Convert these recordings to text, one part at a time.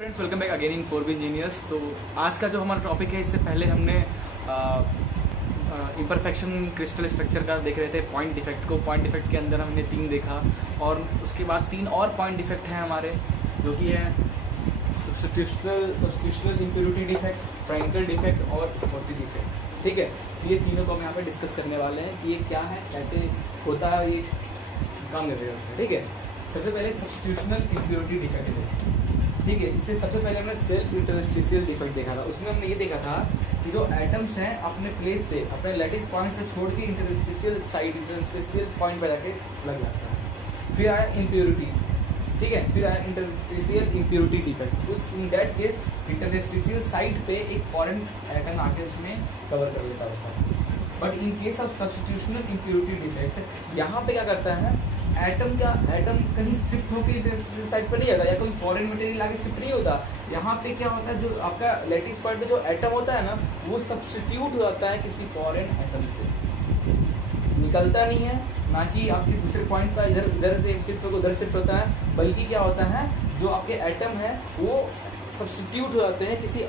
Friends, welcome back again in 4B engineers. तो आज का जो हमारा टॉपिक है, इससे पहले हमने इम्परफेक्शन क्रिस्टल स्ट्रक्चर का देख रहे थे पॉइंट डिफेक्ट को। पॉइंट डिफेक्ट के अंदर हमने 3 देखा और उसके बाद 3 और पॉइंट डिफेक्ट हैं हमारे, जो कि है सब्स्टिट्यूशनल इम्प्योरिटी डिफेक्ट, फ्रैंकल डिफेक्ट और स्कॉची डिफेक्ट। ठीक है, ये तीनों को हम यहाँ पे डिस्कस करने वाले हैं कि ये क्या है, कैसे होता है, ये काम कैसे करता है। ठीक है, सबसे पहले सब्स्टिट्यूशनल इम्प्योरिटी डिफेक्ट है। ठीक है, इससे सबसे पहले हमने सेल्फ इंटरस्टिशियल डिफेक्ट देखा था। उसमें हमने ये देखा था कि जो एटम्स हैं अपने प्लेस से, अपने लैटिस पॉइंट से छोड़ के इंटरस्टिशियल साइड, इंटरस्टिशियल पॉइंट पे जाके लग जाता है। फिर आया इम्प्योरिटी। ठीक है, फिर आया इंटरस्टिशियल इम्प्योरिटी डिफेक्ट। उस in that case interstitial side पे एक फॉरेन एटम आके उसमें कवर कर लेता है उसका। But in case of substitutional impurity defect, यहाँ पे क्या करता है, एटम कहीं शिफ्ट होकर इंटरस्टिशियल साइड पर नहीं जाता या कोई फॉरेन मटेरियल आगे शिफ्ट नहीं होता। यहाँ पे क्या होता है, जो आपका लैटिस पॉइंट पे जो एटम होता है ना, वो सब्स्टिट्यूट हो जाता है किसी फॉरेन एटम से, निकलता नहीं है, ना कि आपके दूसरे पॉइंट पर इधर से शिफ्ट होकर उधर शिफ्ट होता है, बल्कि क्या होता है, जो आपके एटम है वो सब्स्टिट्यूट हो जाते हैं किसी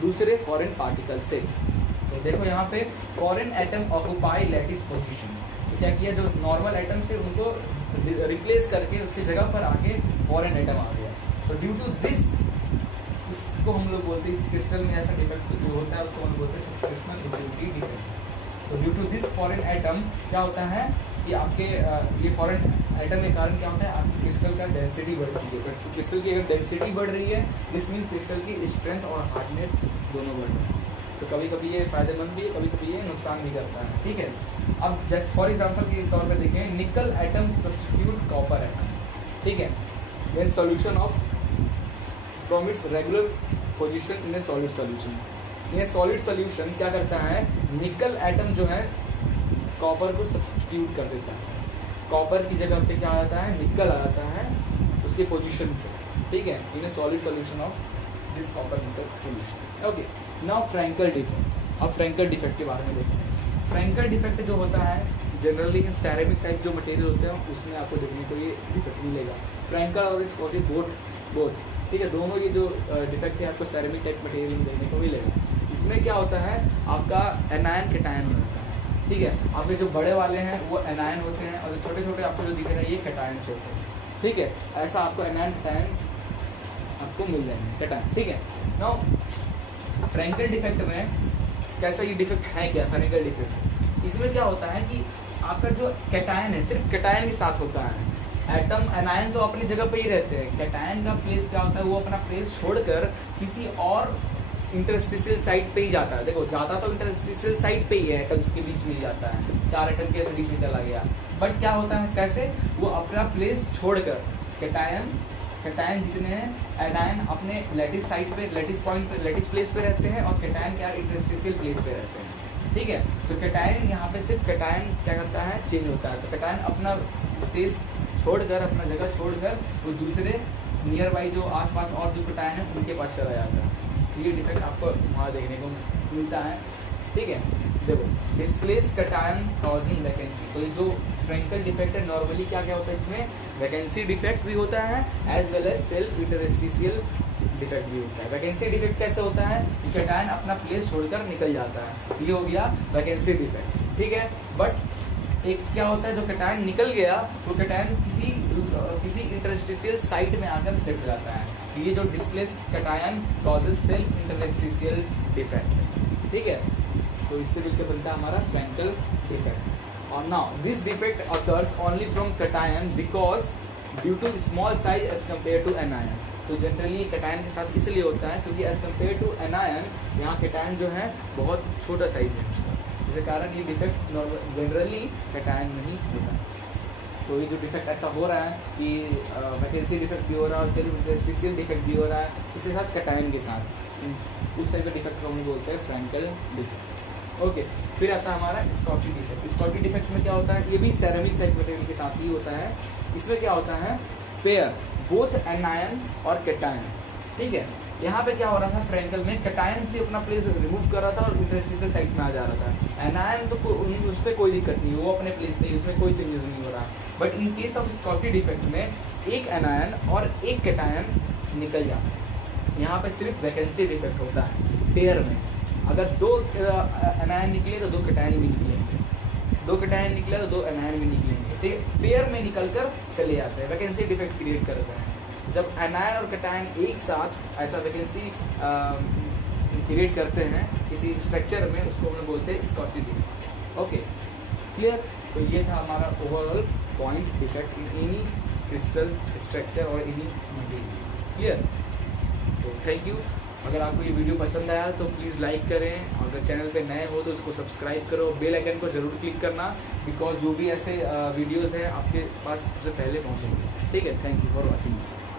दूसरे फॉरेन पार्टिकल से। तो देखो यहाँ पे foreign atom occupy lattice position, क्या किया, जो नॉर्मल एटम से उनको रिप्लेस करके उसकी जगह पर आके फॉरेन एटम आ गया। तो ड्यू टू दिस, इसको हम लोग बोलते हैं, इस क्रिस्टल में ऐसा डिफेक्ट जो होता है उसको हम बोलते हैं सब्स्टिट्यूशनल इम्प्योरिटी डिफेक्ट। तो due to this foreign atom क्या होता है कि आपके ये फॉरेन एटम के कारण क्या होता है, आपकी क्रिस्टल का डेंसिटी बढ़ती है। तो क्रिस्टल की अगर डेंसिटी बढ़ रही है, दिस मीन्स क्रिस्टल की स्ट्रेंथ और हार्डनेस दोनों बढ़ रहे हैं। तो कभी कभी ये फायदेमंद भी है, कभी कभी ये नुकसान भी करता है। ठीक है, अब जैसे फॉर एग्जांपल के तौर पे देखें, निकल एटम सब्स्टिट्यूट कॉपर एटम। ठीक है, then solution of from its regular position in a solid solution. ये सॉलिड सॉल्यूशन क्या करता है, निकल एटम जो है कॉपर को सब्स्टिट्यूट कर देता है। कॉपर की जगह पे क्या आ जाता है, निकल आ जाता है उसके पोजीशन पे। ठीक है, in a solid solution of this copper nickel solution. Okay, now Frenkel defect. अब फ्रैंकल डिफेक्ट के बारे में देखते हैं। फ्रैंकल डिफेक्ट जो होता है, जनरली इन सेरेमिक टाइप जो मटेरियल होते हैं उसमें आपको देखने को ये डिफेक्ट मिलेगा। फ्रैंकल और स्कॉची बोथ। ठीक है, दोनों ये जो डिफेक्ट है आपको सेरेमिक टाइप मटेरियल में देखने को मिलेगा। इसमें क्या होता है, आपका एनायन कैटायन होता है। ठीक है, आपके जो बड़े वाले हैं वो एनायन होते हैं और जो छोटे छोटे आपको जो दिख रहे हैं ये कैटायन्स होते हैं। ठीक है, ऐसा आपको एनायन कैटायन्स आपको मिल जाएंगे, कैटायन। ठीक है, नाउ फ्रैंकल डिफेक्ट में कैसा ये डिफेक्ट है, क्या फ्रैंकल डिफेक्ट, इसमें क्या होता है कि आपका जो कैटायन है सिर्फ कैटायन के साथ होता है। एटम एनायन तो अपनी जगह पे ही रहते हैं। कैटायन का प्लेस क्या होता है, वो अपना प्लेस छोड़कर किसी और इंटरस्टिशियल साइड पे ही जाता है। देखो, जाता तो इंटरस्टिशियल साइड पे ही है, एटम्स के बीच में ही जाता है, 4 एटम के बीच में चला गया। बट क्या होता है, कैसे, वो अपना प्लेस छोड़कर कैटायन जितने हैं, एनायन अपने लैटिस साइड पे, लैटिस पॉइंट पे, लैटिस प्लेस पे रहते हैं और कैटायन क्या इंटरस्टिशियल प्लेस पे रहते हैं। ठीक है, तो कैटायन यहाँ पे सिर्फ कैटायन क्या करता है, चेंज होता है। तो कैटायन अपना स्पेस छोड़कर, अपना जगह छोड़कर वो दूसरे नियर बाई जो आसपास और जो कैटायन है उनके पास चला जाता है। तो ये डिफेक्ट आपको वहाँ देखने को मिलता है। ठीक है, देखो, डिस्प्लेस कैटायन कॉजिंग वैकेंसी। तो ये जो फ्रैंकल डिफेक्ट है, नॉर्मली क्या क्या होता है, इसमें वैकेंसी डिफेक्ट भी होता है as well as self interstitial defect भी होता है। वैकेंसी डिफेक्ट कैसे होता है, कैटायन अपना प्लेस छोड़कर निकल जाता है, ये हो गया वैकेंसी डिफेक्ट। ठीक है, बट एक क्या होता है, जो कैटायन निकल गया वो कैटायन किसी इंटरस्टिशियल साइट में आकर सेट जाता है। ये जो displace cation causes self interstitial defect. ठीक है, तो इससे मिलकर बनता है हमारा फ्रैंकल डिफेक्ट। और now this defect occurs only from cation because due to small size as compare to anion. तो जनरली कैटायन के साथ इसलिए होता है क्योंकि एज कम्पेयर टू एनायन, यहाँ कैटायन जो है बहुत छोटा साइज है, जिसके कारण ये डिफेक्ट जनरली कैटायन में ही होता है। तो ये जो डिफेक्ट ऐसा हो रहा है कि वैकेंसी डिफेक्ट भी हो रहा है और सेल्फ इंटरस्टिशियल डिफेक्ट भी हो रहा है, इसके साथ कैटायन के साथ, उस टाइप का डिफेक्ट को हम बोलते हैं फ्रैंकल डिफेक्ट। ओके, फिर आता है हमारा स्कॉची डिफेक्ट। स्कॉची डिफेक्ट में क्या होता है, ये भी सेरेमिक टाइप मटेरियल के साथ ही होता है। इसमें क्या होता है, पेयर बोथ एनायन और कैटायन। ठीक है, यहाँ पे क्या हो रहा था, फ्रैंकल में कैटायन से अपना प्लेस रिमूव कर रहा था और इंटरस्टिशियल साइड में आ जा रहा था। एनायन तो उस पर कोई दिक्कत नहीं, वो अपने प्लेस पे, उसमें कोई चेंजेस नहीं हो रहा। But in case of Schottky defect में एक एनायन और एक कैटायन निकल जाता है। यहाँ पे सिर्फ वैकेंसी डिफेक्ट होता है पेयर में। अगर 2 एनायन निकले तो 2 कैटायन भी निकलेंगे, 2 कैटायन निकले तो 2 एनायन भी निकलेंगे, ठीक है। पेयर में निकलकर चले जाते हैं, वैकेंसी डिफेक्ट क्रिएट करते हैं। जब एनायन और कैटायन एक साथ ऐसा वैकेंसी क्रिएट करते हैं किसी स्ट्रक्चर में, उसको हम लोग बोलते हैं स्कॉची डिफेक्ट। Okay, clear. तो ये था हमारा overall point defect in any crystal structure और एनी मटेरियल। क्लियर। तो थैंक यू। अगर आपको ये वीडियो पसंद आया तो प्लीज़ लाइक करें, अगर चैनल पे नए हो तो उसको सब्सक्राइब करो, बेल आइकन को जरूर क्लिक करना, बिकॉज जो भी ऐसे वीडियोस हैं आपके पास सबसे पहले पहुंचेंगे। ठीक है, thank you for watching this.